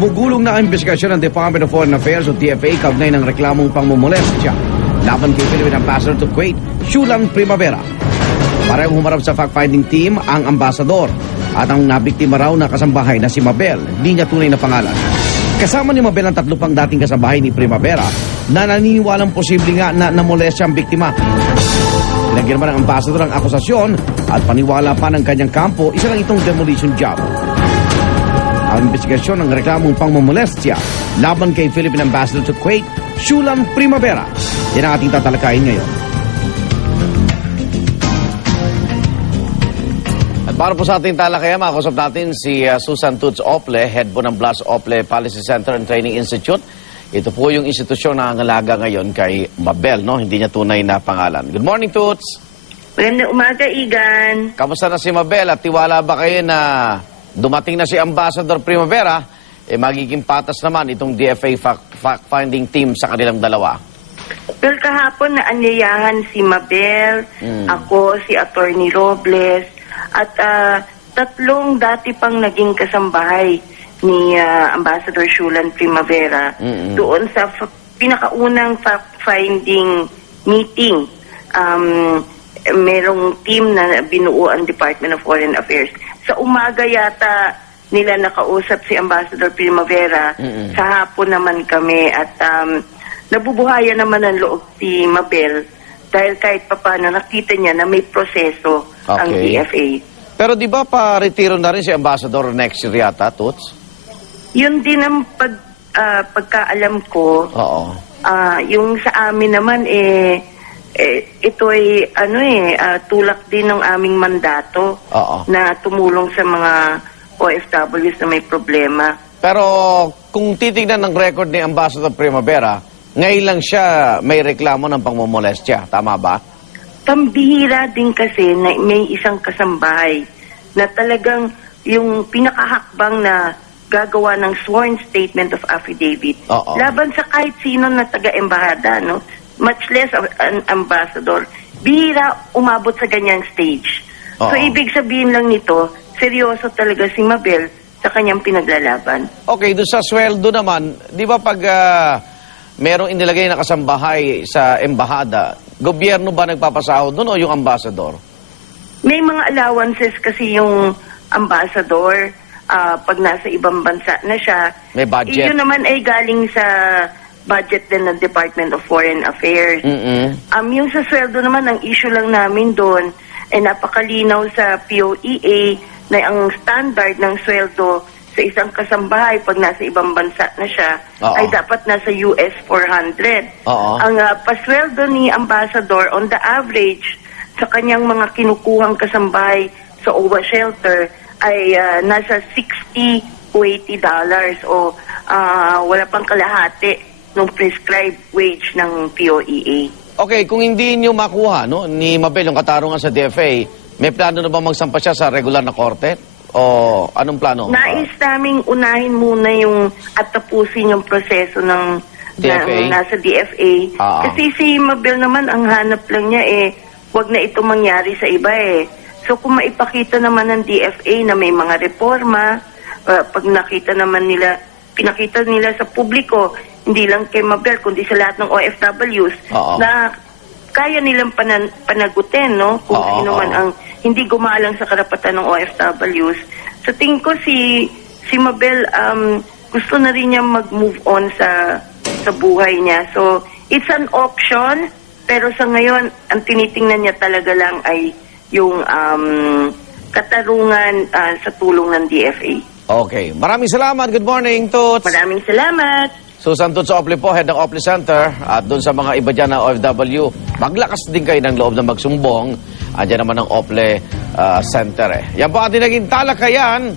Gumugulong na ang investigasyon ng Department of Foreign Affairs o DFA kaugnay ng reklamong pangmumolestya laban kay Philippine Ambassador to Kuwait, Shulan Primavera. Parehong humarap sa fact-finding team ang ambasador at ang nabiktima raw na kasambahay na si Mabel, hindi niya tunay na pangalan. Kasama ni Mabel ang 3 pang dating kasambahay ni Primavera na naniniwalang posible nga na namolestya ang biktima. Pinagirma ng ambasador ang akusasyon at paniwala pa ng kanyang kampo, isa lang itong demolition job. Ang investigasyon ng reklamong pangmumolestya laban kay Philippine Ambassador to Kuwait, Shulan Primavera. Yan ang ating tatalakayin ngayon. At para po sa ating talakayan, makakusap natin si Susan Toots Ople, head po ng Blas Ople Policy Center and Training Institute. Ito po yung institusyon na nangangalaga ngayon kay Mabel, no? Hindi niya tunay na pangalan. Good morning, Toots. Magandang umaga, Igan. Kamusta na si Mabel at tiwala ba kayo na dumating na si Ambassador Primavera, magiging patas naman itong DFA fact-finding team sa kanilang dalawa? Well, kahapon na anyayahan si Mabel, ako, si Attorney Robles, at 3 dati pang naging kasambahay ni Ambassador Shulan Primavera doon sa pinakaunang fact-finding meeting. Merong team na binuo ang Department of Foreign Affairs. Sa umaga yata nila nakausap si Ambassador Primavera, sa hapon naman kami at nabubuhayan naman ang loob si Mabel dahil kahit papano nakita niya na may proseso ang DFA. Pero di ba pa-retiro na rin si Ambassador next year yata, Toots? Yun din ang pagkaalam ko. Oo. Yung sa amin naman ito ay tulak din ng aming mandato na tumulong sa mga OFWs na may problema. Pero kung titignan ng record ni Ambassador Primavera, ngayon lang siya may reklamo ng pangmomolestya. Tama ba? Pambihira din kasi na may isang kasambahay na talagang yung pinakahakbang na gagawa ng sworn statement of affidavit laban sa kahit sino na taga-embahada, no? Much less an ambassador. Bihira umabot sa ganyang stage. So, ibig sabihin lang nito, seryoso talaga si Mabel sa kanyang pinaglalaban. Okay, doon sa sweldo naman, di ba pag merong inilagay na kasambahay sa embahada, gobyerno ba nagpapasahod doon o yung ambassador? May mga allowances kasi yung ambassador pag nasa ibang bansa na siya. May budget. Iyon naman ay galing sa budget din ng Department of Foreign Affairs. Yung sa sweldo naman, ang issue lang namin doon ay napakalinaw sa POEA na ang standard ng sweldo sa isang kasambahay pag nasa ibang bansa na siya ay dapat nasa US 400. Ang pasweldo ni Ambassador on the average sa kanyang mga kinukuhang kasambahay sa OWA shelter ay nasa $60 to $80 o wala pang kalahati ng prescribed wage ng POEA. Okay, kung hindi niyo makuha ni Mabel yung katarungan sa DFA, may plano na ba magsampa siya sa regular na korte? O anong plano? Nais naming unahin muna yung at tapusin yung proseso ng DFA? Nasa DFA. Kasi si Mabel naman, ang hanap lang niya wag na ito mangyari sa iba So kung maipakita naman ng DFA na may mga reforma, pag nakita naman nila, pinakita nila sa publiko, hindi lang kay Mabel, kundi sa lahat ng OFWs, na kaya nilang panagutin, no? Kung sino man ang hindi gumalang sa karapatan ng OFWs. Sa tingin ko si Mabel, gusto na rin niya mag-move on sa buhay niya. So, it's an option, pero sa ngayon, ang tinitingnan niya talaga lang ay yung katarungan sa tulong ng DFA. Okay. Maraming salamat. Good morning, Toots. Maraming salamat. Susan Toots Ople po, head ng Ople Center. At doon sa mga iba dyan na OFW, maglakas din kayo ng loob na magsumbong. Andiyan naman ang Ople Center. Yan po ating naging talakayan.